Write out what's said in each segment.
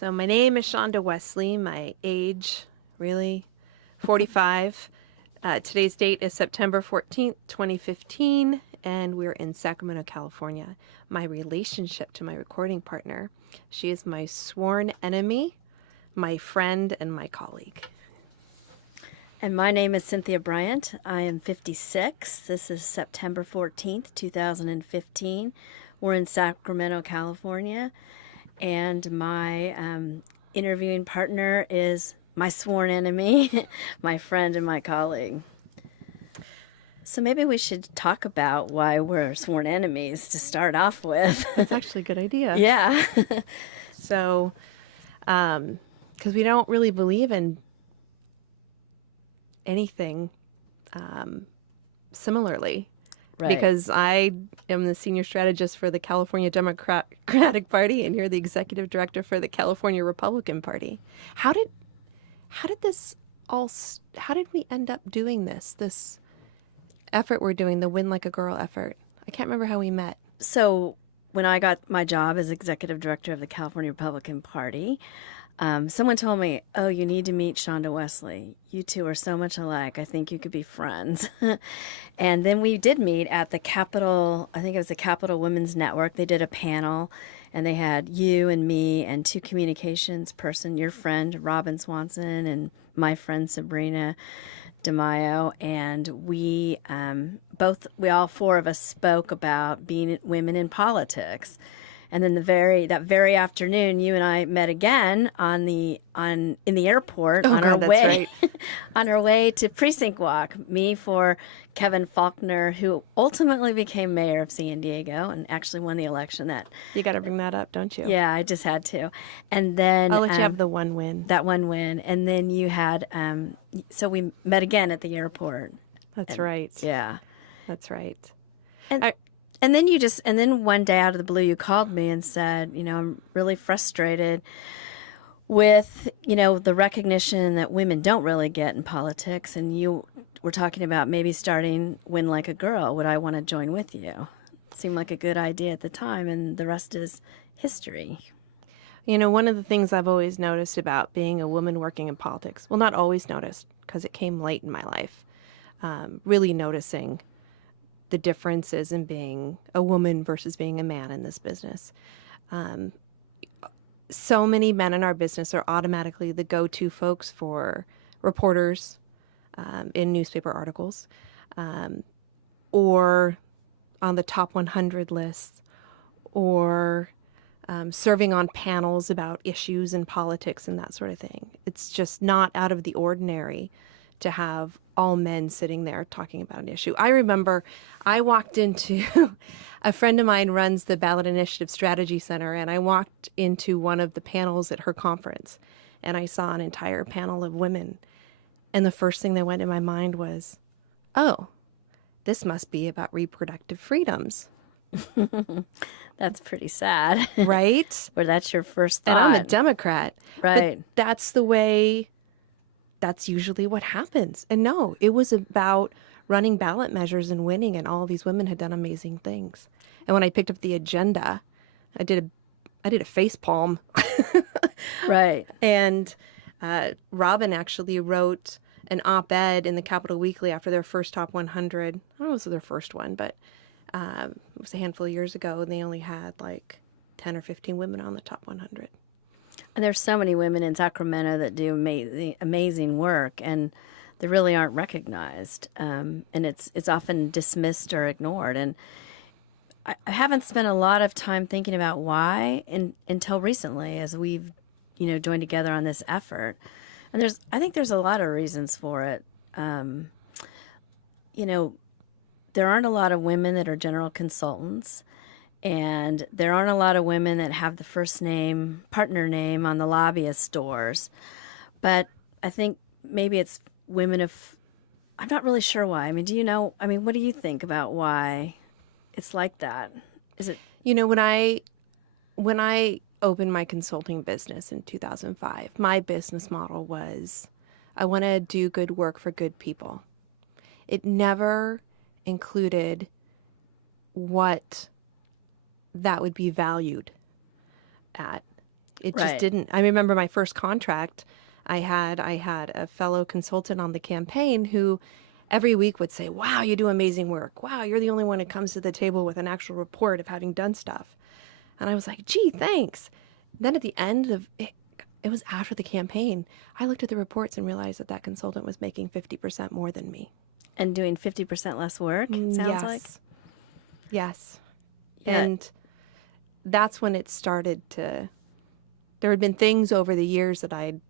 So my name is Shawnda Westly. My age, really, 45. Today's date is September 14th, 2015, and we're in Sacramento, California. My relationship to my recording partner, she is my sworn enemy, my friend, and my colleague. And my name is Cynthia Bryant. I am 56. This is September 14th, 2015. We're in Sacramento, California. And my interviewing partner is my sworn enemy, my friend, and my colleague. So maybe we should talk about why we're sworn enemies to start off with. That's actually a good idea. Yeah. So, because we don't really believe in anything similarly. Right. Because I am the senior strategist for the California Democratic Party, and you're the executive director for the California Republican Party. How did we end up doing this effort we're doing, the Win Like a Girl effort? I can't remember how we met. So when I got my job as executive director of the California Republican Party, someone told me, "Oh, you need to meet Shawnda Westly. You two are so much alike. I think you could be friends." And then we did meet at the Capitol, I think it was the Capitol Women's Network. They did a panel, and they had you and me and two communications person, your friend, Robin Swanson, and my friend, Sabrina DeMaio. And we all four of us spoke about being women in politics. And then that very afternoon, you and I met again in the airport on our way on our way to precinct walk. Me for Kevin Faulconer, who ultimately became mayor of San Diego and actually won the election. That You got to bring that up, don't you? Yeah, I just had to. And then I'll let you have the one win. That one win, and then you had. So we met again at the airport. That's right. Yeah, that's right. And then one day out of the blue, you called me and said, I'm really frustrated with, the recognition that women don't really get in politics. And you were talking about maybe starting Win Like a Girl. Would I want to join with you? Seemed like a good idea at the time, and the rest is history. One of the things I've always noticed about being a woman working in politics, well, not always noticed because it came late in my life, really noticing the differences in being a woman versus being a man in this business. So many men in our business are automatically the go-to folks for reporters in newspaper articles, or on the top 100 lists, or serving on panels about issues in politics and that sort of thing. It's just not out of the ordinary to have all men sitting there talking about an issue. I remember I walked into, a friend of mine runs the Ballot Initiative Strategy Center, and I walked into one of the panels at her conference, and I saw an entire panel of women. And the first thing that went in my mind was, oh, this must be about reproductive freedoms. That's pretty sad. Right? Or that's your first thought. And I'm a Democrat. Right. But that's usually what happens. And no, it was about running ballot measures and winning, and all these women had done amazing things. And when I picked up the agenda, I did a face palm. Right. And Robin actually wrote an op-ed in the Capital Weekly after their first top 100. I don't know if it was their first one, but it was a handful of years ago, and they only had like 10 or 15 women on the top 100. And there's so many women in Sacramento that do amazing work, and they really aren't recognized. And it's often dismissed or ignored. And I haven't spent a lot of time thinking about why until recently, as we've joined together on this effort. And I think there's a lot of reasons for it. There aren't a lot of women that are general consultants. And there aren't a lot of women that have the first name, partner name on the lobbyist doors. But I think maybe it's women I'm not really sure why. I mean, what do you think about why it's like that? Is it? When I opened my consulting business in 2005, my business model was, I want to do good work for good people. It never included what that would be valued at. It just Right. didn't. I remember my first contract, I had a fellow consultant on the campaign who every week would say, "Wow, you do amazing work. Wow, you're the only one who comes to the table with an actual report of having done stuff." And I was like, "Gee, thanks." Then at the end of it, it was after the campaign, I looked at the reports and realized that that consultant was making 50% more than me. And doing 50% less work, it sounds like. Yes. Yes. Yeah. And that's when it started to, there had been things over the years that I'd,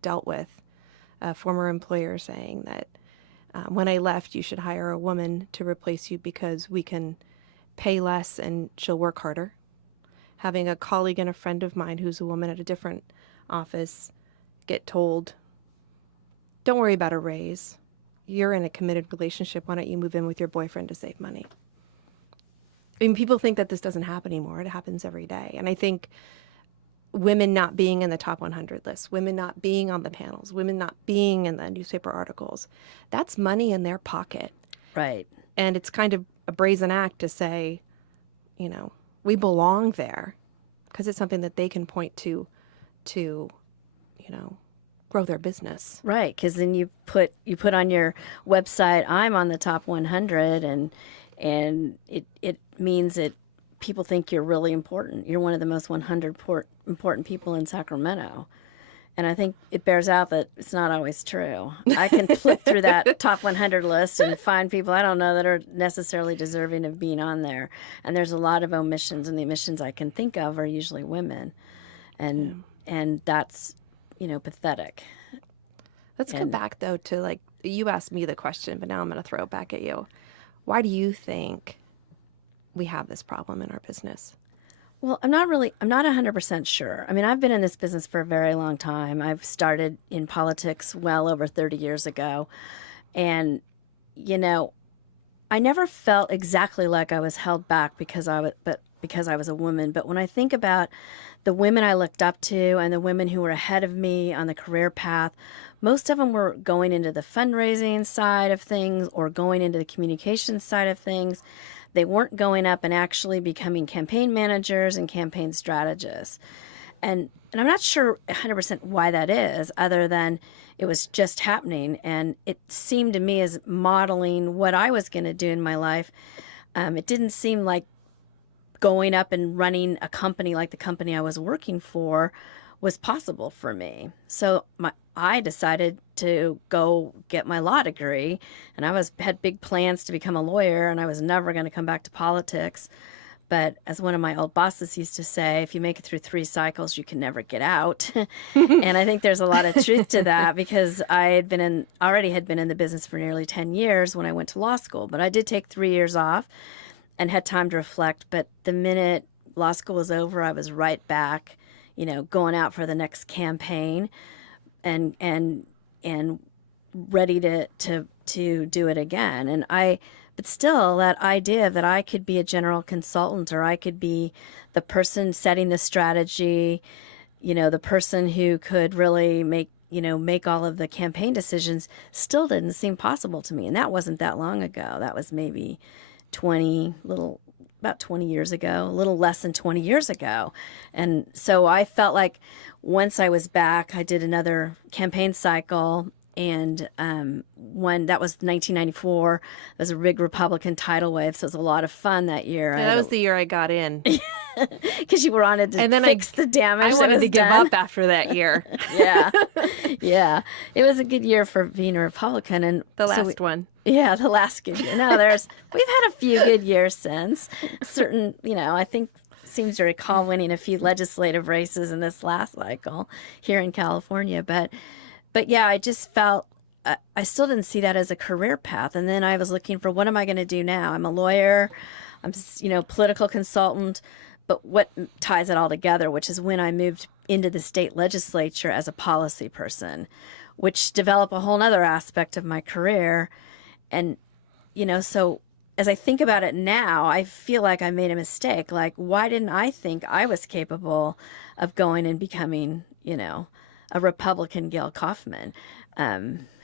dealt with. A former employer saying that when I left, you should hire a woman to replace you because we can pay less and she'll work harder. Having a colleague and a friend of mine who's a woman at a different office get told, don't worry about a raise. You're in a committed relationship. Why don't you move in with your boyfriend to save money? I mean, people think that this doesn't happen anymore. It happens every day. And I think women not being in the top 100 lists, women not being on the panels, women not being in the newspaper articles, that's money in their pocket. Right. And it's kind of a brazen act to say, we belong there because it's something that they can point to, grow their business. Right, because then you put on your website, I'm on the top 100, and it means that people think you're really important. You're one of the most 100 important people in Sacramento. And I think it bears out that it's not always true. I can flip through that top 100 list and find people I don't know that are necessarily deserving of being on there. And there's a lot of omissions, and the omissions I can think of are usually women. And that's, pathetic. Let's go back, though, to you asked me the question, but now I'm going to throw it back at you. Why do you think we have this problem in our business? Well, I'm not 100% sure. I mean, I've been in this business for a very long time. I've started in politics well over 30 years ago. And, I never felt exactly like I was held back because I was a woman. But when I think about the women I looked up to and the women who were ahead of me on the career path, most of them were going into the fundraising side of things or going into the communications side of things. They weren't going up and actually becoming campaign managers and campaign strategists. And I'm not sure 100% why that is, other than it was just happening. And it seemed to me as modeling what I was going to do in my life. It didn't seem like going up and running a company like the company I was working for was possible for me. So I decided to go get my law degree, and had big plans to become a lawyer, and I was never going to come back to politics. But as one of my old bosses used to say, if you make it through 3 cycles, you can never get out. And I think there's a lot of truth to that, because I already had been in the business for nearly 10 years when I went to law school. But I did take 3 years off and had time to reflect. But the minute law school was over, I was right back, going out for the next campaign and ready to do it again. But still, that idea that I could be a general consultant, or I could be the person setting the strategy, the person who could really make all of the campaign decisions, still didn't seem possible to me. And that wasn't that long ago. That was maybe about 20 years ago, a little less than 20 years ago. And so I felt like once I was back, I did another campaign cycle. And when that was 1994, there was a big Republican tidal wave, so it was a lot of fun that year. Yeah, that was the year I got in. Because you wanted to fix the damage. I wanted to give up after that year. Yeah, yeah, it was a good year for being a Republican, and the last one. Yeah, the last good year. No, we've had a few good years since. Certain, I think. Seems to recall winning a few legislative races in this last cycle here in California, but yeah, I just felt I still didn't see that as a career path. And then I was looking for, what am I going to do now? I'm a lawyer, I'm political consultant, but what ties it all together, which is when I moved into the state legislature as a policy person, which developed a whole nother aspect of my career. And, so as I think about it now, I feel like I made a mistake. Like, why didn't I think I was capable of going and becoming, a Republican Gail Kaufman,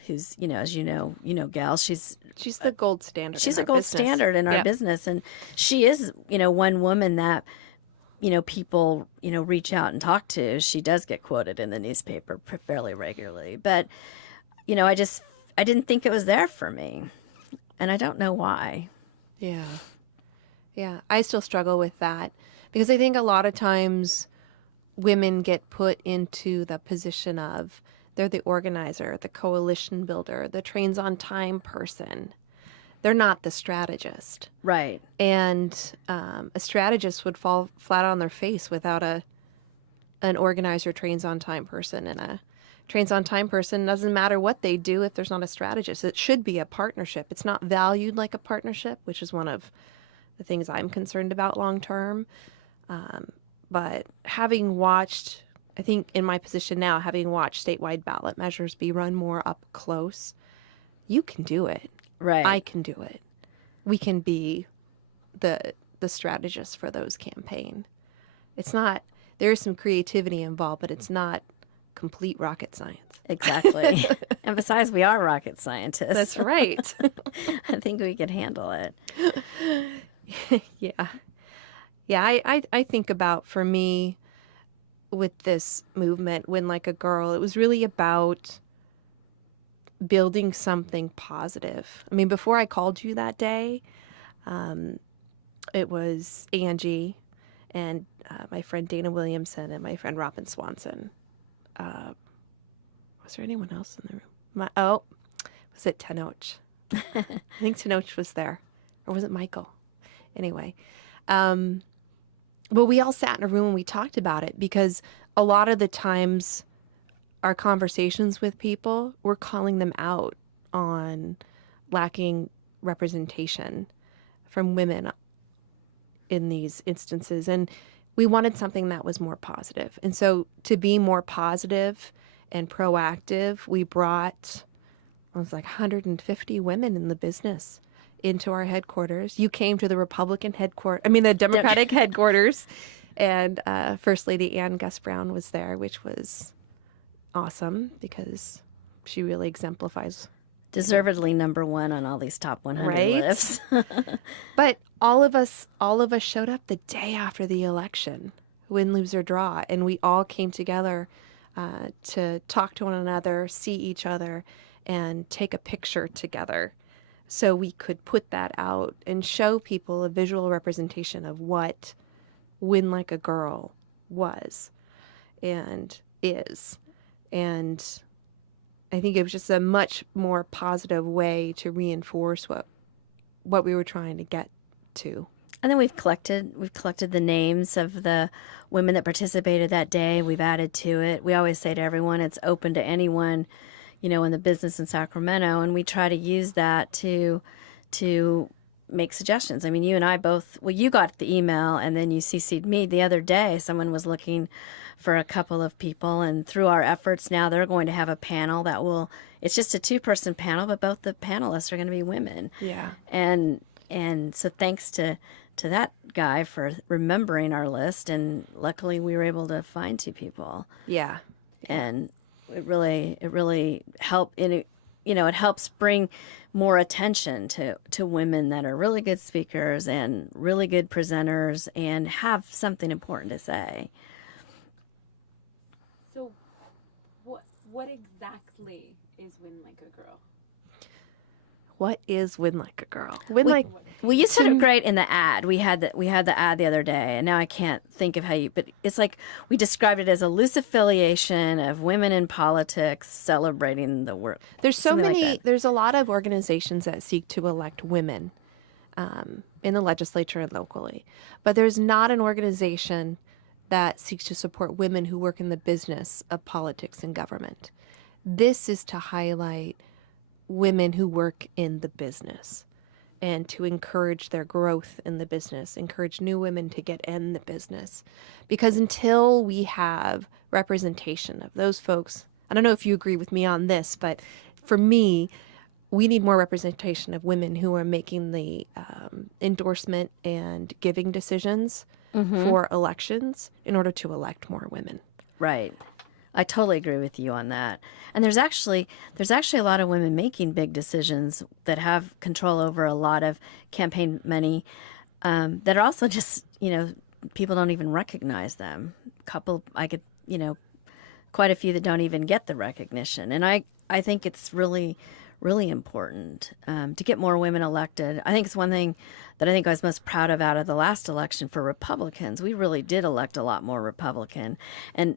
who's, as Gail, she's the gold standard. She's a gold standard in our business. And she is, one woman that, people, reach out and talk to, she does get quoted in the newspaper fairly regularly. But, I didn't think it was there for me. And I don't know why. Yeah. Yeah. I still struggle with that because I think a lot of times women get put into the position of they're the organizer, the coalition builder, the trains on time person. They're not the strategist. Right. And a strategist would fall flat on their face without an organizer, trains on time person. And a trains on time person, doesn't matter what they do if there's not a strategist. It should be a partnership. It's not valued like a partnership, which is one of the things I'm concerned about long term. But having watched, I think in my position now, having watched statewide ballot measures be run more up close, you can do it. Right. I can do it. We can be the strategist for those campaign. It's not, there's some creativity involved, but it's not complete rocket science. Exactly. And besides, we are rocket scientists. That's right. I think we can handle it. Yeah. Yeah, I think about, for me, with this movement, Win Like a Girl, it was really about building something positive. I mean, before I called you that day, it was Angie and my friend Dana Williamson and my friend Robin Swanson. Was there anyone else in the room? Was it Tenoch? I think Tenoch was there. Or was it Michael? Anyway. Well, we all sat in a room and we talked about it because a lot of the times our conversations with people, we're calling them out on lacking representation from women in these instances. And we wanted something that was more positive. And so to be more positive and proactive, we brought, it was like 150 women in the business into our headquarters. You came to the the Democratic headquarters, and First Lady Ann Gus Brown was there, which was awesome because she really exemplifies. Deservedly number one on all these top 100 Right? lists. But all of us showed up the day after the election, win, lose, or draw, and we all came together to talk to one another, see each other, and take a picture together so we could put that out and show people a visual representation of what Win Like a Girl was and is. And I think it was just a much more positive way to reinforce what we were trying to get to. And then we've collected the names of the women that participated that day. We've added to it. We always say to everyone, it's open to anyone, in the business in Sacramento, and we try to use that to make suggestions. I mean, you and I both, well, you got the email and then you CC'd me the other day. Someone was looking for a couple of people, and through our efforts now, they're going to have a panel it's just a 2-person panel, but both the panelists are going to be women. Yeah. And so thanks to that guy for remembering our list, and luckily we were able to find 2 people. Yeah. And it really helped it helps bring more attention to women that are really good speakers and really good presenters and have something important to say. So what exactly is Win Like a Girl? What is Win Like a Girl? Well, you said it great in the ad. We had the ad the other day, and now I can't think of but it's like we described it as a loose affiliation of women in politics celebrating the work. There's so Something like many, that. there's a lot of organizations that seek to elect women in the legislature and locally, but there's not an organization that seeks to support women who work in the business of politics and government. This is to highlight women who work in the business and to encourage their growth in the business, encourage new women to get in the business. Because until we have representation of those folks, I don't know if you agree with me on this, but for me, we need more representation of women who are making the endorsement and giving decisions for elections in order to elect more women. Right. I totally agree with you on that. And there's actually a lot of women making big decisions that have control over a lot of campaign money that are also just, people don't even recognize them. I could, quite a few that don't even get the recognition. And I think it's really, really important to get more women elected. I think it's one thing that I think I was most proud of out of the last election for Republicans. We really did elect a lot more Republican and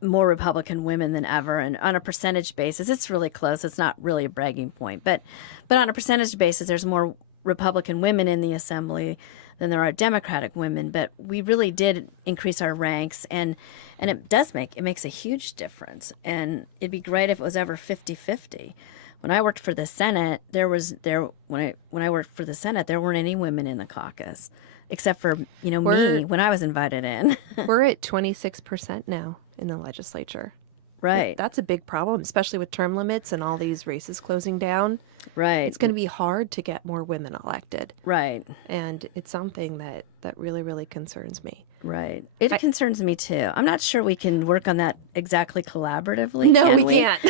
more Republican women than ever. And on a percentage basis, it's really close. It's not really a bragging point. But on a percentage basis, there's more Republican women in the assembly than there are Democratic women. But we really did increase our ranks, and it makes a huge difference. And it'd be great if it was ever 50-50. When I worked for the Senate, when I worked for the Senate, there weren't any women in the caucus, except for me when I was invited in. We're at 26% now in the legislature. Right. That's a big problem, especially with term limits and all these races closing down. Right. It's going to be hard to get more women elected. Right. And it's something that really, really concerns me. Right. It concerns me too. I'm not sure we can work on that exactly collaboratively. No, can we can't.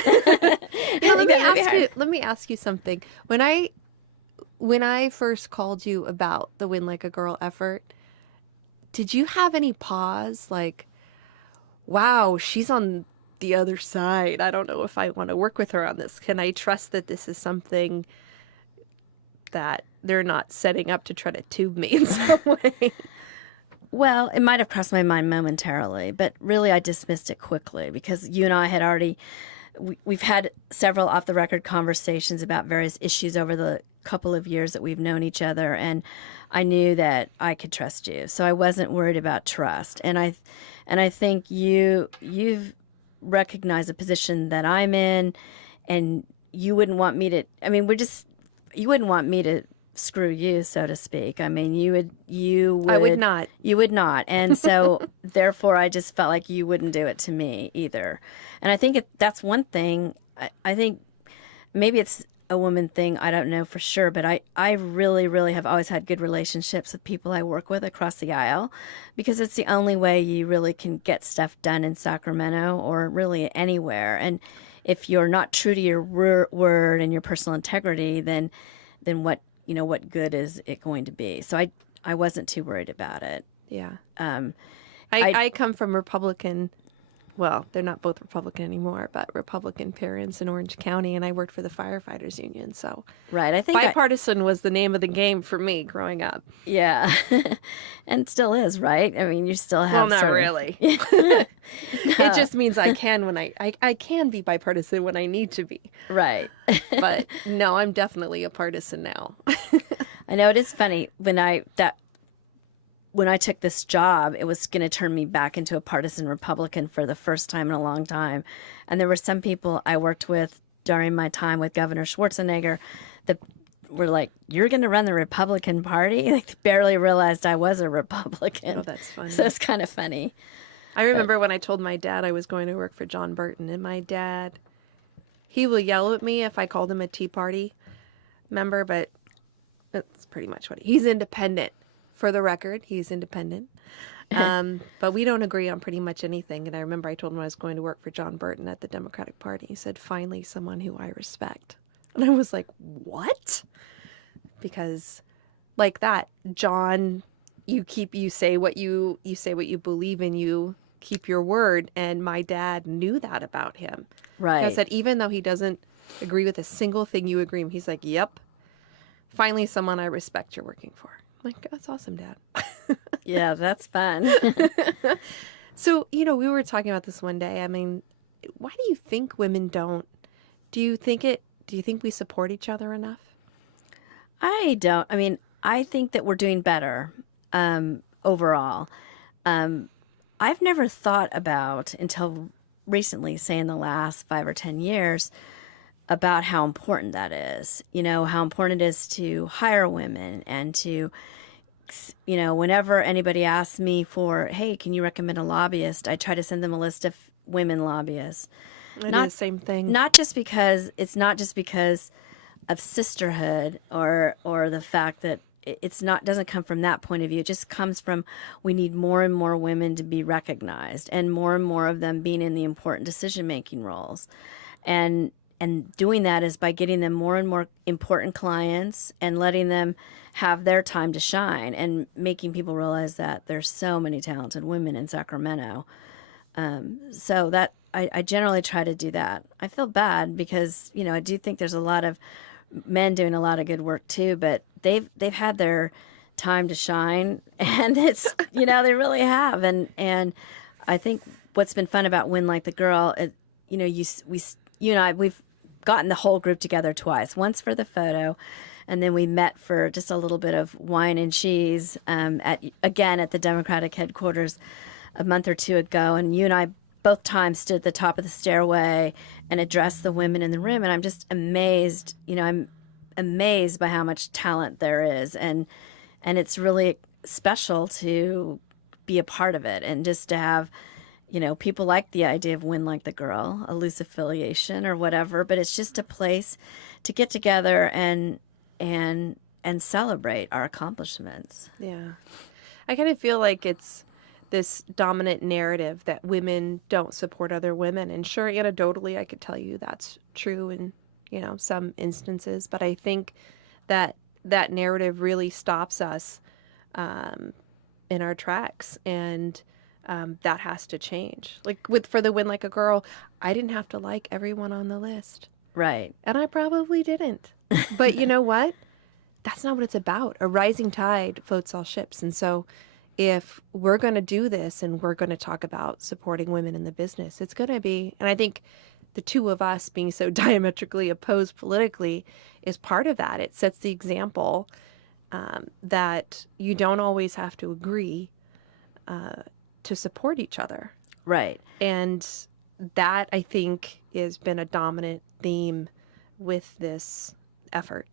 Let me ask you something. When I first called you about the Win Like a Girl effort, did you have any pause like, wow, she's on the other side. I don't know if I want to work with her on this. Can I trust that this is something that they're not setting up to try to tube me in some way? Well, it might have crossed my mind momentarily, but really I dismissed it quickly because you and I had already, we've had several off-the-record conversations about various issues over the couple of years that we've known each other, and I knew that I could trust you. So I wasn't worried about trust. And I think you've recognized the position that I'm in, and you wouldn't want me to, you wouldn't want me to screw you, so to speak. I mean, you would. I would not. You would not. And so, therefore, I just felt like you wouldn't do it to me either. And I think that's one thing. I think maybe it's a woman thing. I don't know for sure. But I really, really have always had good relationships with people I work with across the aisle, because it's the only way you really can get stuff done in Sacramento or really anywhere. And if you're not true to your word and your personal integrity, then what good is it going to be? So I wasn't too worried about it. Yeah. I come from Republican, well, they're not both Republican anymore, but Republican parents in Orange County, and I worked for the firefighters union. So right, I think bipartisan was the name of the game for me growing up. Yeah, and still is, right? I mean, you still have. Well, not really. It just means I can when I can be bipartisan when I need to be. Right. But no, I'm definitely a partisan now. I know it is funny when I took this job, it was going to turn me back into a partisan Republican for the first time in a long time. And there were some people I worked with during my time with Governor Schwarzenegger that were like, "You're going to run the Republican Party?" Like, they barely realized I was a Republican. Oh, that's funny. So it's kind of funny. I remember when I told my dad I was going to work for John Burton, and my dad, he will yell at me if I called him a Tea Party member, but that's pretty much what he's independent. For the record, he's independent. But we don't agree on pretty much anything. And I remember I told him I was going to work for John Burton at the Democratic Party. He said, "Finally, someone who I respect." And I was like, what? Because like that, John, you say what you believe in, you keep your word. And my dad knew that about him. Right. I said, even though he doesn't agree with a single thing you agree with, he's like, "Yep, finally someone I respect you're working for." I'm like, that's awesome, Dad. Yeah, that's fun. So, we were talking about this one day. I mean, why do you think women don't? Do you think we support each other enough? I don't. I mean, I think that we're doing better overall. I've never thought about until recently, say in the last 5 or 10 years, about how important that is. How important it is to hire women and to, whenever anybody asks me for, "Hey, can you recommend a lobbyist?" I try to send them a list of women lobbyists. I do the same thing. Not just because of sisterhood or the fact that doesn't come from that point of view. It just comes from, we need more and more women to be recognized and more of them being in the important decision-making roles. And doing that is by getting them more and more important clients and letting them have their time to shine and making people realize that there's so many talented women in Sacramento. So that I generally try to do that. I feel bad because, you know, I do think there's a lot of men doing a lot of good work too, but they've had their time to shine, and it's, you know, they really have. And I think what's been fun about Win Like the Girl, you know, you and I, we've gotten the whole group together twice. Once for the photo, and then we met for just a little bit of wine and cheese at the Democratic headquarters a month or two ago. And you and I both times stood at the top of the stairway and addressed the women in the room. And I'm just amazed, you know, I'm amazed by how much talent there is. And it's really special to be a part of it, and just to have, you know, people like the idea of Win Like the Girl, a loose affiliation or whatever, but it's just a place to get together and celebrate our accomplishments. Yeah. I kind of feel like it's this dominant narrative that women don't support other women. And sure, anecdotally, I could tell you that's true in, you know, some instances. But I think that that narrative really stops us in our tracks. And that has to change. Like for the Win Like a Girl, I didn't have to like everyone on the list. Right. And I probably didn't. But you know what? That's not what it's about. A rising tide floats all ships. And so if we're going to do this and we're going to talk about supporting women in the business, it's going to be, and I think the two of us being so diametrically opposed politically is part of that. It sets the example that you don't always have to agree to support each other. Right. And that, I think, has been a dominant theme with this effort.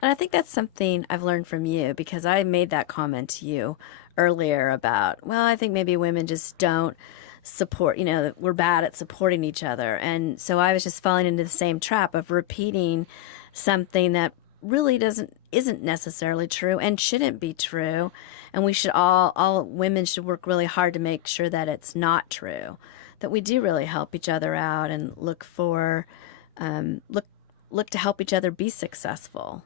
And I think that's something I've learned from you, because I made that comment to you earlier about, well, I think maybe women just don't support, you know, that we're bad at supporting each other. And so I was just falling into the same trap of repeating something that really isn't necessarily true and shouldn't be true. And we should all women should work really hard to make sure that it's not true, that we do really help each other out and look to help each other be successful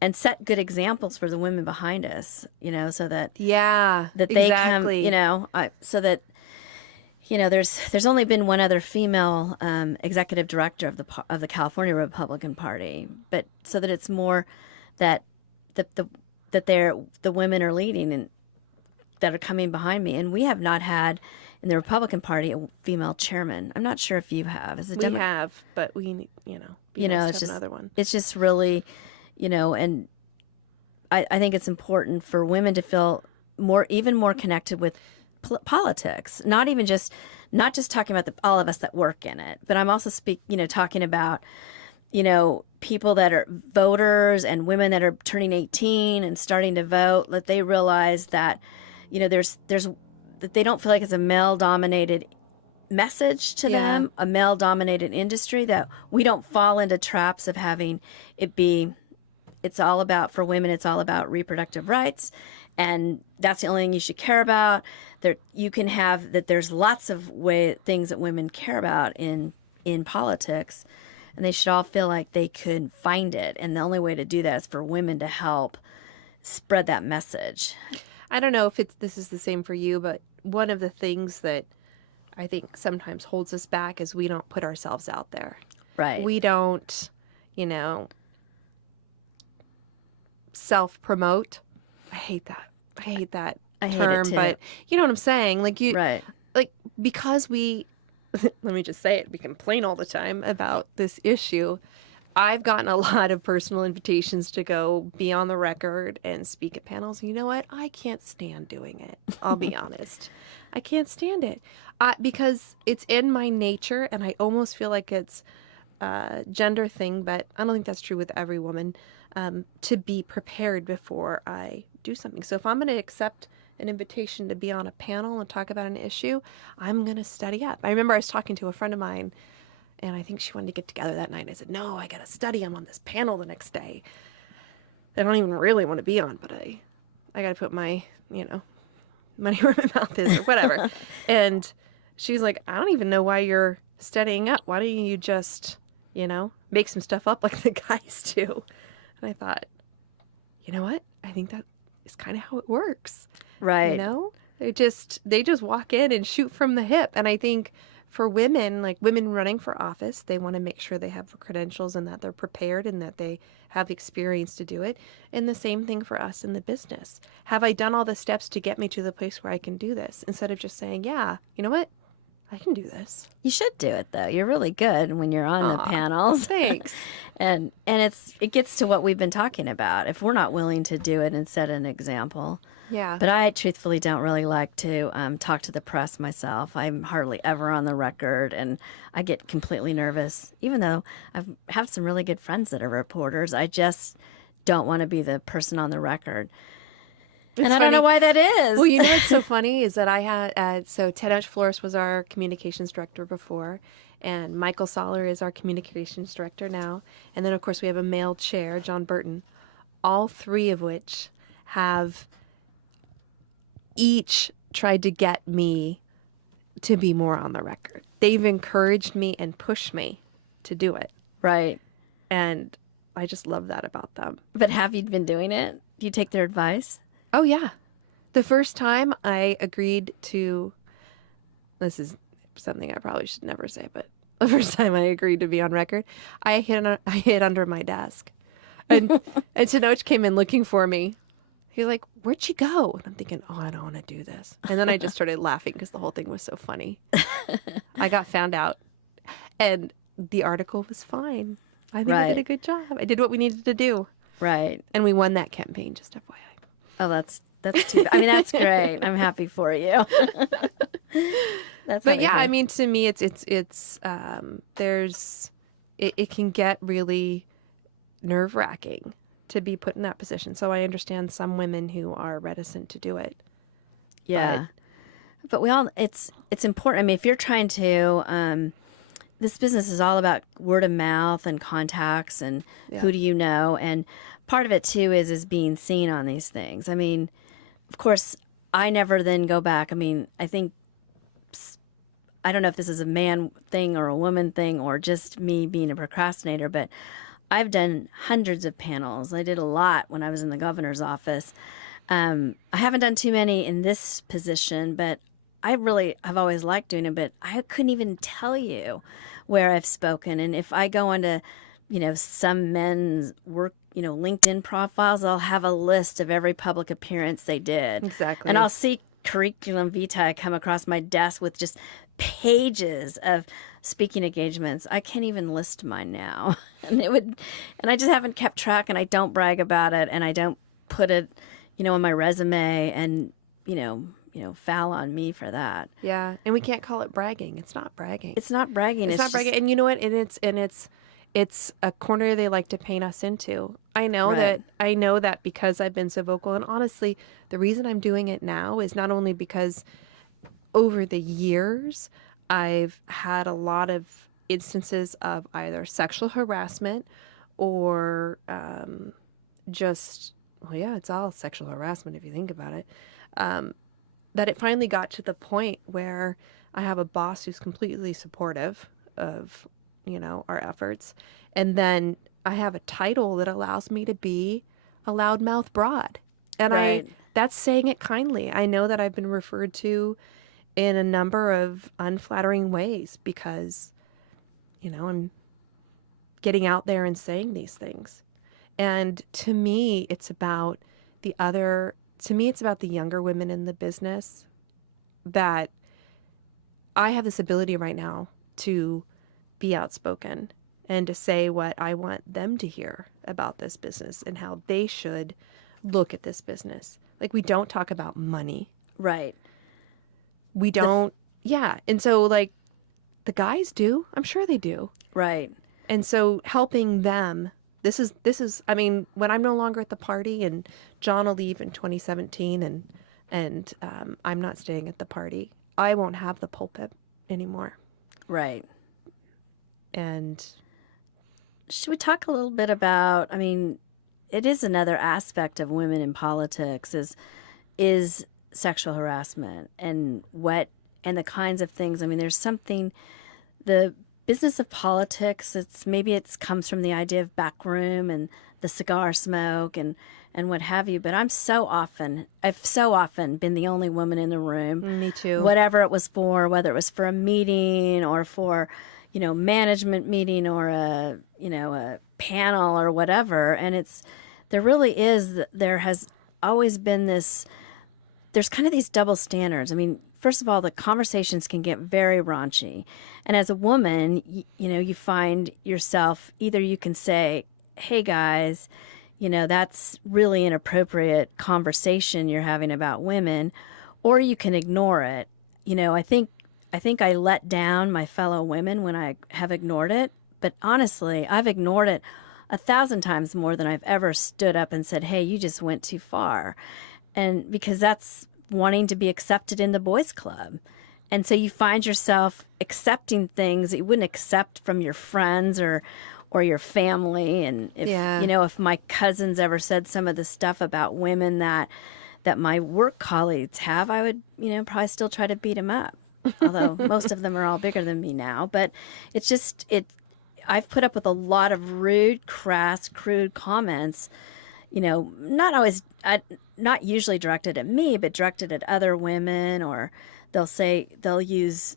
and set good examples for the women behind us, you know, so that they come, you know, so that, you know, there's only been one other female executive director of the California Republican Party, but so that it's more that the women are leading and that are coming behind me, and we have not had in the Republican Party a female chairman. I'm not sure if you have. We have, but we, you know, it's just another one. It's just really, you know, and I think it's important for women to feel even more connected with politics. Not just talking about all of us that work in it, but I'm also talking about, you know, people that are voters and women that are turning 18 and starting to vote. That they realize that, you know, there's that they don't feel like it's a male-dominated message to them, a male-dominated industry, that we don't fall into traps of having it be, it's all about, for women, it's all about reproductive rights, and that's the only thing you should care about. You can have that. There's lots of things that women care about in politics, and they should all feel like they could find it. And the only way to do that is for women to help spread that message. I don't know if this is the same for you, but one of the things that I think sometimes holds us back is we don't put ourselves out there. Right. We don't, you know, self promote. I hate that term, but you know what I'm saying? Like right. Like, because we, let me just say it, we complain all the time about this issue. I've gotten a lot of personal invitations to go be on the record and speak at panels. You know what? I can't stand doing it. I'll be honest. I can't stand it because it's in my nature, and I almost feel like it's a gender thing, but I don't think that's true with every woman, to be prepared before I do something. So if I'm going to accept an invitation to be on a panel and talk about an issue, I'm going to study up. I remember I was talking to a friend of mine, and I think she wanted to get together that night. I said, no, I got to study. I'm on this panel the next day. I don't even really want to be on, but I got to put my, you know, money where my mouth is or whatever. And she was like, I don't even know why you're studying up. Why don't you just, make some stuff up like the guys do. And I thought, you know what? I think that is kind of how it works. Right. They just walk in and shoot from the hip. And I think for women, like women running for office, they want to make sure they have the credentials and that they're prepared and that they have experience to do it. And the same thing for us in the business. Have I done all the steps to get me to the place where I can do this? Instead of just saying, yeah, you know what? I can do this. You should do it though. You're really good when you're on the panels. Thanks. and it gets to what we've been talking about. If we're not willing to do it and set an example. Yeah. But I truthfully don't really like to talk to the press myself. I'm hardly ever on the record, and I get completely nervous. Even though I have some really good friends that are reporters, I just don't want to be the person on the record. And I don't know why that is. Well, you know what's so funny is that I had, so Ted Flores was our communications director before, and Michael Soller is our communications director now. And then, of course, we have a male chair, John Burton, all three of which have each tried to get me to be more on the record. They've encouraged me and pushed me to do it. Right. And I just love that about them. But have you been doing it? Do you take their advice? Oh, yeah. The first time I agreed to, this is something I probably should never say, but the first time I agreed to be on record, I hid under my desk. And Tenoch came in looking for me. He's like, where'd she go? And I'm thinking, oh, I don't want to do this. And then I just started laughing because the whole thing was so funny. I got found out. And the article was fine. I think I did a good job. I did what we needed to do. Right. And we won that campaign, just FYI. Oh, that's too bad. I mean, that's great. I'm happy for you. But yeah, I mean, to me, it can get really nerve-wracking to be put in that position. So I understand some women who are reticent to do it. Yeah. But it's important. I mean, if you're trying to, this business is all about word of mouth and contacts and who do you know? And part of it too is being seen on these things. I mean, of course, I never then go back. I mean, I don't know if this is a man thing or a woman thing or just me being a procrastinator, but I've done hundreds of panels. I did a lot when I was in the governor's office. I haven't done too many in this position, but I've always liked doing it, but I couldn't even tell you where I've spoken. And if I go onto, some men's work, LinkedIn profiles, I'll have a list of every public appearance they did. Exactly. And I'll see curriculum vitae come across my desk with just pages of speaking engagements. I can't even list mine now. And I just haven't kept track, and I don't brag about it, and I don't put it, on my resume, and, foul on me for that. Yeah. And we can't call it bragging. It's not bragging. It's not bragging. It's not bragging. And you know what? It's a corner they like to paint us into. I know that because I've been so vocal, and honestly, the reason I'm doing it now is not only because over the years I've had a lot of instances of either sexual harassment or it's all sexual harassment if you think about it, that it finally got to the point where I have a boss who's completely supportive of our efforts. And then I have a title that allows me to be a loudmouth broad. And that's saying it kindly. I know that I've been referred to in a number of unflattering ways because, I'm getting out there and saying these things. And to me, it's about the younger women in the business that I have this ability right now to be outspoken and to say what I want them to hear about this business and how they should look at this business. Like, we don't talk about money. Right. We don't. And so, like, the guys do. I'm sure they do. Right. And so helping them, this is, I mean, when I'm no longer at the party and John will leave in 2017 and I'm not staying at the party, I won't have the pulpit anymore. Right. And should we talk a little bit about, it is another aspect of women in politics is sexual harassment and the kinds of things. There's something, the business of politics. Maybe it's comes from the idea of backroom and the cigar smoke and what have you. But I've so often been the only woman in the room. Me too. Whatever it was for, whether it was for a meeting or for, management meeting or a panel or whatever. And there has always been there's kind of these double standards. I mean, first of all, the conversations can get very raunchy. And as a woman, you find yourself, either you can say, hey guys, that's really inappropriate conversation you're having about women, or you can ignore it. I think I let down my fellow women when I have ignored it. But honestly, I've ignored it 1,000 times more than I've ever stood up and said, hey, you just went too far. And because that's wanting to be accepted in the boys' club. And so you find yourself accepting things that you wouldn't accept from your friends or your family. And if, if my cousins ever said some of the stuff about women that my work colleagues have, I would, probably still try to beat them up. Although most of them are all bigger than me now. But I've put up with a lot of rude, crass, crude comments, not usually directed at me, but directed at other women, or they'll use,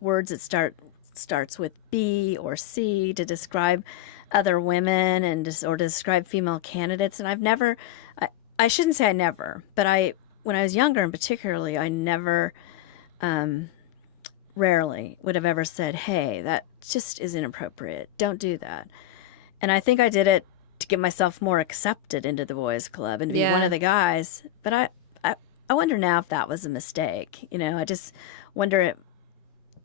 words that starts with B or C to describe other women or to describe female candidates. And I've never, I shouldn't say I never, but when I was younger and particularly, I never, rarely would have ever said, hey, that just is inappropriate. Don't do that. And I think I did it to get myself more accepted into the boys' club and to be one of the guys. But I wonder now if that was a mistake. I just wonder,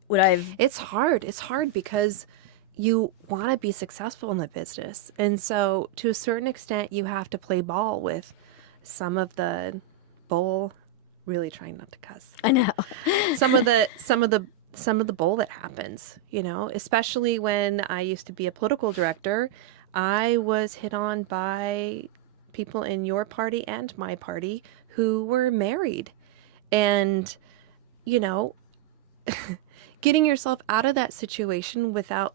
It's hard. It's hard because you want to be successful in the business. And so to a certain extent, you have to play ball with some of the really trying not to cuss. I know. some of the bull that happens, especially when I used to be a political director. I was hit on by people in your party and my party who were married. And, getting yourself out of that situation without,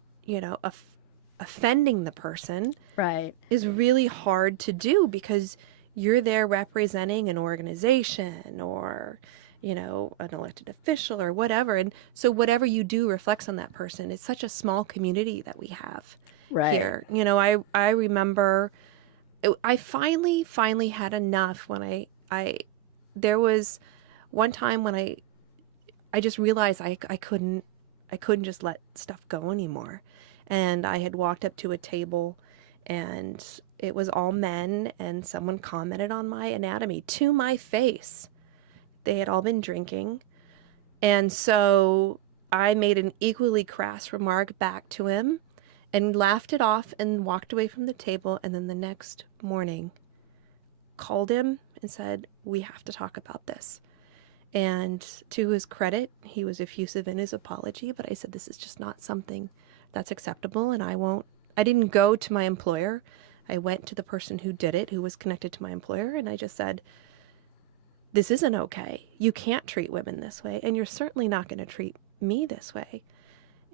offending the person Right. is really hard to do because you're there representing an organization or, an elected official or whatever. And so whatever you do reflects on that person. It's such a small community that we have here. I remember I finally had enough when there was one time when I just realized I couldn't just let stuff go anymore. And I had walked up to a table and it was all men and someone commented on my anatomy to my face. They had all been drinking. And so I made an equally crass remark back to him and laughed it off and walked away from the table. And then the next morning called him and said, we have to talk about this. And to his credit, he was effusive in his apology, but I said, this is just not something that's acceptable. And I didn't go to my employer. I went to the person who did it, who was connected to my employer. And I just said, this isn't okay. You can't treat women this way. And you're certainly not going to treat me this way.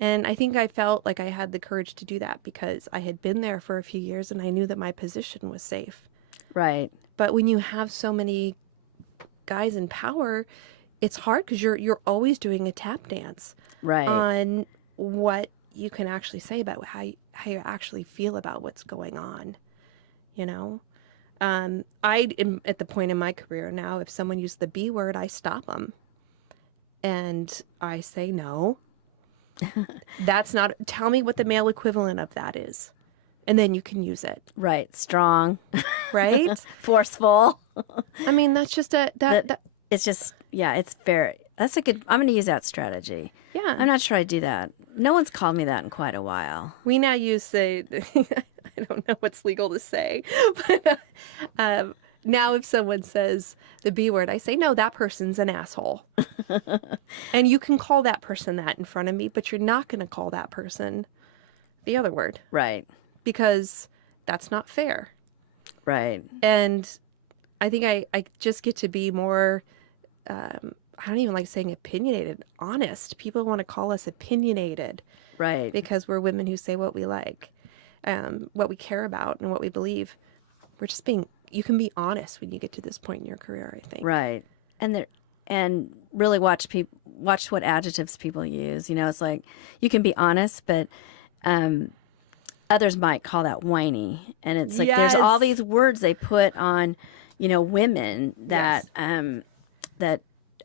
And I think I felt like I had the courage to do that because I had been there for a few years and I knew that my position was safe. Right. But when you have so many guys in power, it's hard because you're always doing a tap dance on what you can actually say about how you actually feel about what's going on. I am at the point in my career now, if someone used the B word, I stop them. And I say, no, that's not, tell me what the male equivalent of that is. And then you can use it. Right. Strong. Right? Forceful. I mean, that's just it's just, it's very, that's a good, I'm going to use that strategy. Yeah. I'm not sure I do that. No one's called me that in quite a while. We now use I don't know what's legal to say, but now if someone says the B word, I say, no, that person's an asshole. And you can call that person that in front of me, but you're not going to call that person the other word. Right. Because that's not fair. Right. And I think I just get to be more I don't even like saying opinionated, honest. People want to call us opinionated Right. because we're women who say what we like, what we care about, and what we believe. We're just being, you can be honest when you get to this point in your career, I think. Right. And really watch what adjectives people use. You know, it's like you can be honest, but others might call that whiny. And it's like there's all Yes. these words they put on, women that that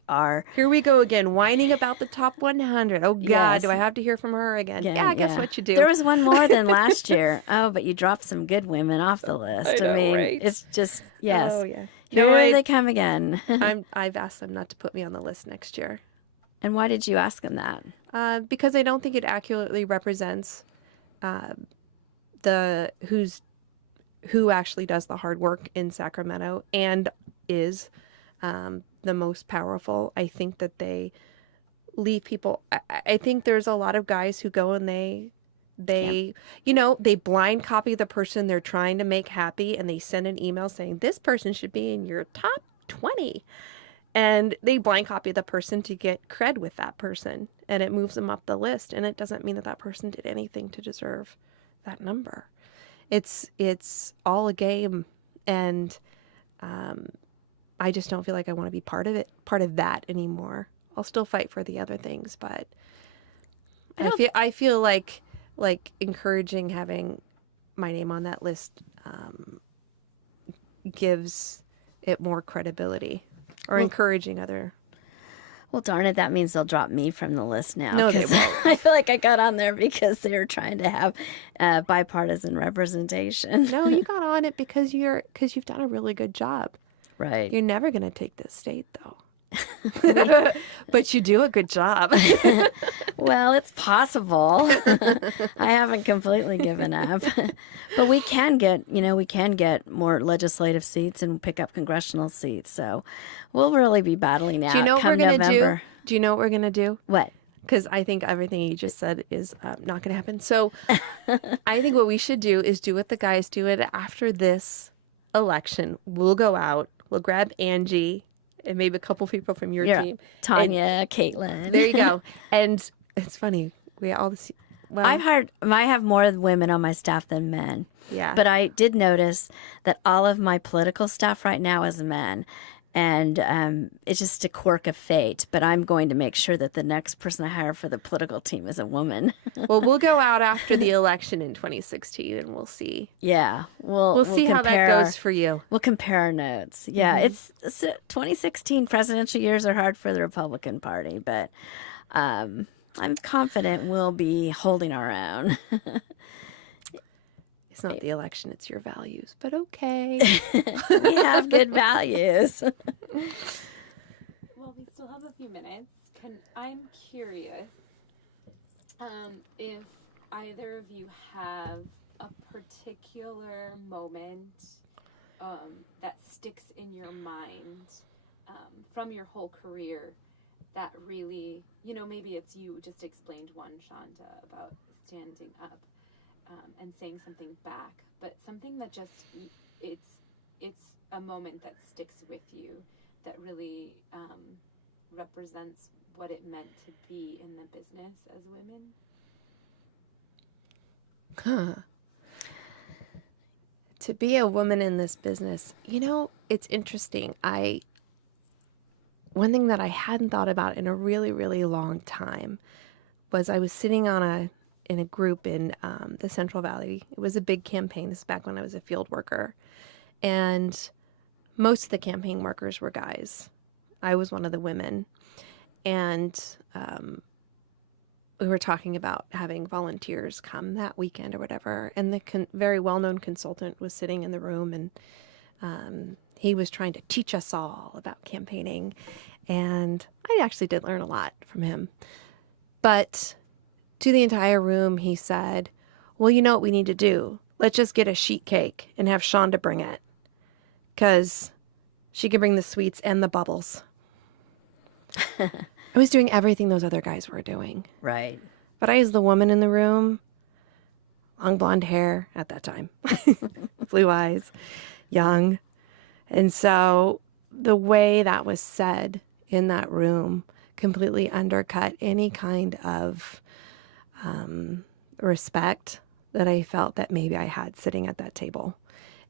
are Here we go again, whining about the top 100. Oh, God, Yes. do I have to hear from her again? again, Yeah, guess what you do. There was one more than last year. Oh, but you dropped some good women off the list. I know, mean, right? it's just yes. Oh, yeah. Here No, they come again. I've asked them not to put me on the list next year. And why did you ask them that? Because I don't think it accurately represents who actually does the hard work in Sacramento and is the most powerful. I think that they leave people. I think there's a lot of guys who go and they blind copy the person they're trying to make happy, and they send an email saying this person should be in your top 20. And they blind copy the person to get cred with that person, and it moves them up the list. And it doesn't mean that that person did anything to deserve that number. It's all a game, and I just don't feel like I want to be part of that anymore. I'll still fight for the other things, but I feel like encouraging having my name on that list gives it more credibility. Or encouraging other. Well, darn it, that means they'll drop me from the list now. No, they 'cause won't. I feel like I got on there because they were trying to have bipartisan representation. No, you got on it because you've done a really good job. Right. You're never going to take this state, though. But you do a good job. Well, it's possible. I haven't completely given up. But we can get more legislative seats and pick up congressional seats. So we'll really be battling out. Do you know what we're come going to do? November. Do you know what we're going to do? What? Because I think everything you just said is not going to happen. So I think what we should do is do what the guys do it after this election. We'll go out. We'll grab Angie and maybe a couple people from your team. Tanya, Caitlin. There you go. And it's funny. We all see. Well, I have more women on my staff than men. Yeah. But I did notice that all of my political staff right now is men. And it's just a quirk of fate. But I'm going to make sure that the next person I hire for the political team is a woman. Well, we'll go out after the election in 2016 and we'll see. Yeah. We'll see how that goes for you. We'll compare our notes. Yeah. It's 2016 presidential years are hard for the Republican Party. But I'm confident we'll be holding our own. It's not the election, it's your values, but okay. We have good values. Well, we still have a few minutes. I'm curious if either of you have a particular moment that sticks in your mind from your whole career that really, maybe it's you just explained one, Shawnda, about standing up and saying something back, but something that just, it's a moment that sticks with you that really represents what it meant to be in the business as women. To be a woman in this business, it's interesting. One thing that I hadn't thought about in a really, really long time was I was sitting in a group in the Central Valley. It was a big campaign. This is back when I was a field worker. And most of the campaign workers were guys. I was one of the women. And we were talking about having volunteers come that weekend or whatever. And the very well-known consultant was sitting in the room, and he was trying to teach us all about campaigning. And I actually did learn a lot from him. But to the entire room, he said, well, you know what we need to do? Let's just get a sheet cake and have Shawnda bring it. Because she can bring the sweets and the bubbles. I was doing everything those other guys were doing. Right. But I was the woman in the room, long blonde hair at that time, blue eyes, young. And so the way that was said in that room completely undercut any kind of respect that I felt that maybe I had sitting at that table.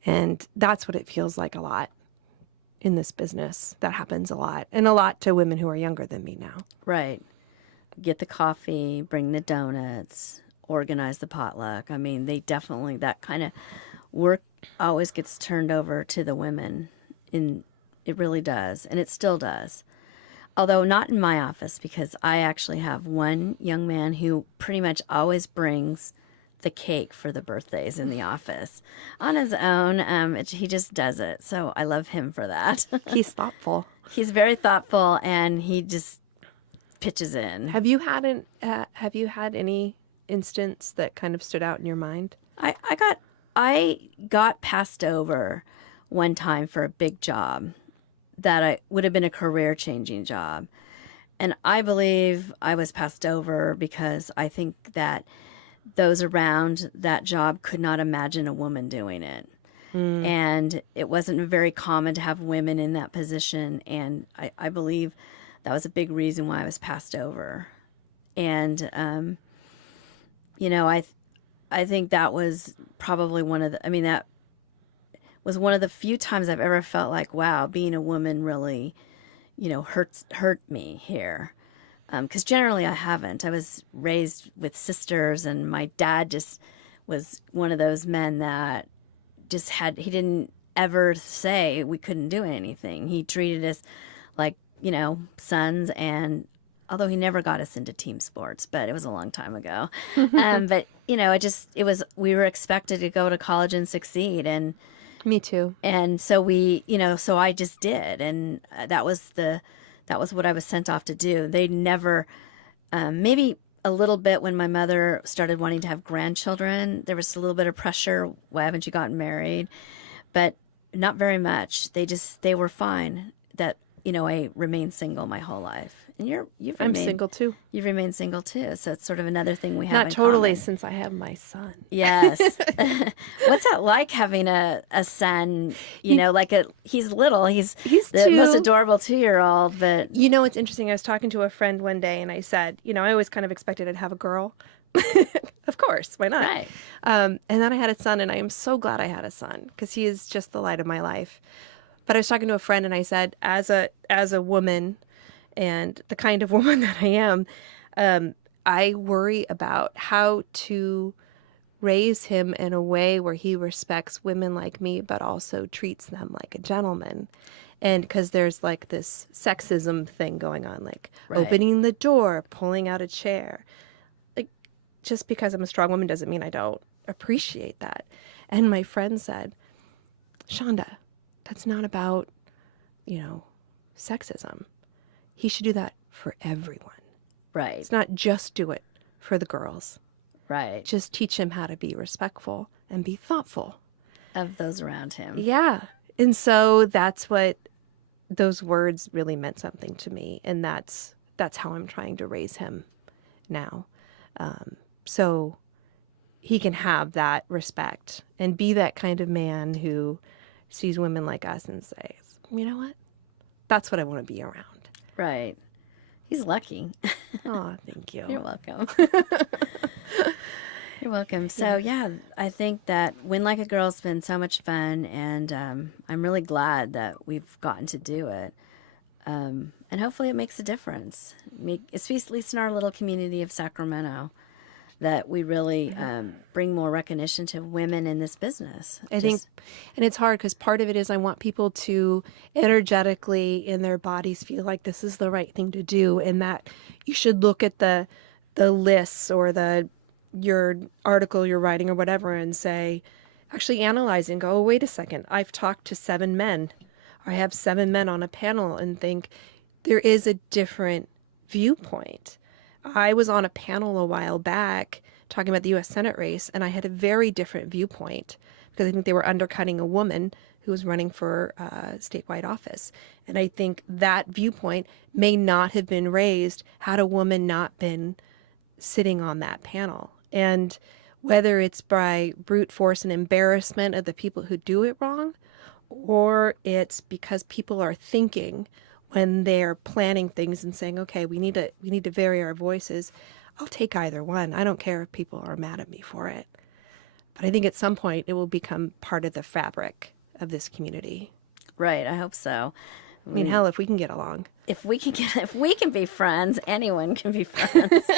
And that's what it feels like a lot in this business. That happens a lot, and a lot to women who are younger than me now. Right. Get the coffee, bring the donuts, organize the potluck. I mean, they definitely, that kind of work always gets turned over to the women. It really does, and it still does. Although not in my office, because I actually have one young man who pretty much always brings the cake for the birthdays in the office on his own. He just does it. So I love him for that. He's thoughtful. He's very thoughtful, and he just pitches in. Have you had any instance that kind of stood out in your mind? I got passed over one time for a big job that would have been a career-changing job. And I believe I was passed over because I think that those around that job could not imagine a woman doing it. And it wasn't very common to have women in that position. And I believe that was a big reason why I was passed over. And, I think that was probably that was one of the few times I've ever felt like, wow, being a woman really, hurt me here. Because generally I haven't. I was raised with sisters, and my dad just was one of those men that he didn't ever say we couldn't do anything. He treated us like, sons, and although he never got us into team sports, but it was a long time ago. But, we were expected to go to college and succeed. And me too. And so so I just did. And that was what I was sent off to do. They never, maybe a little bit when my mother started wanting to have grandchildren, there was a little bit of pressure. Why haven't you gotten married? But not very much. They were fine that, I remained single my whole life. And I'm single too. You've remained single too. So it's sort of another thing we have Not in totally, common. since I have my son. Yes. What's that like having a son, he's little, he's the most adorable 2-year-old, but. It's interesting. I was talking to a friend one day, and I said, I always kind of expected I'd have a girl. Of course, why not? Right. And then I had a son, and I am so glad I had a son, because he is just the light of my life. But I was talking to a friend, and I said, as a woman, and the kind of woman that I am, I worry about how to raise him in a way where he respects women like me, but also treats them like a gentleman. And because there's like this sexism thing going on, like opening the door, pulling out a chair. Like, just because I'm a strong woman doesn't mean I don't appreciate that. And my friend said, Shawnda, that's not about, sexism. He should do that for everyone. Right. It's not just do it for the girls. Right. Just teach him how to be respectful and be thoughtful of those around him. Yeah. And so that's what those words really meant something to me. And that's how I'm trying to raise him now. So he can have that respect and be that kind of man who sees women like us and says, you know what? That's what I want to be around. Right. He's lucky. Oh, thank you. You're welcome. You're welcome. So, yeah, I think that Win Like a Girl's been so much fun, and I'm really glad that we've gotten to do it. And hopefully it makes a difference, at least in our little community of Sacramento, that we really bring more recognition to women in this business. I think, and it's hard because part of it is I want people to energetically in their bodies feel like this is the right thing to do, and that you should look at the lists or your article you're writing or whatever and say, actually analyze and go, oh, wait a second, I've talked to 7 men, or I have 7 men on a panel, and think there is a different viewpoint. I was on a panel a while back talking about the U.S. Senate race, and I had a very different viewpoint because I think they were undercutting a woman who was running for statewide office. And I think that viewpoint may not have been raised had a woman not been sitting on that panel. And whether it's by brute force and embarrassment of the people who do it wrong, or it's because people are thinking, when they're planning things and saying, okay, we need to vary our voices, I'll take either one. I don't care if people are mad at me for it. But I think at some point it will become part of the fabric of this community. Right, I hope so. I mean, hell, if we can get along. If we can be friends, anyone can be friends.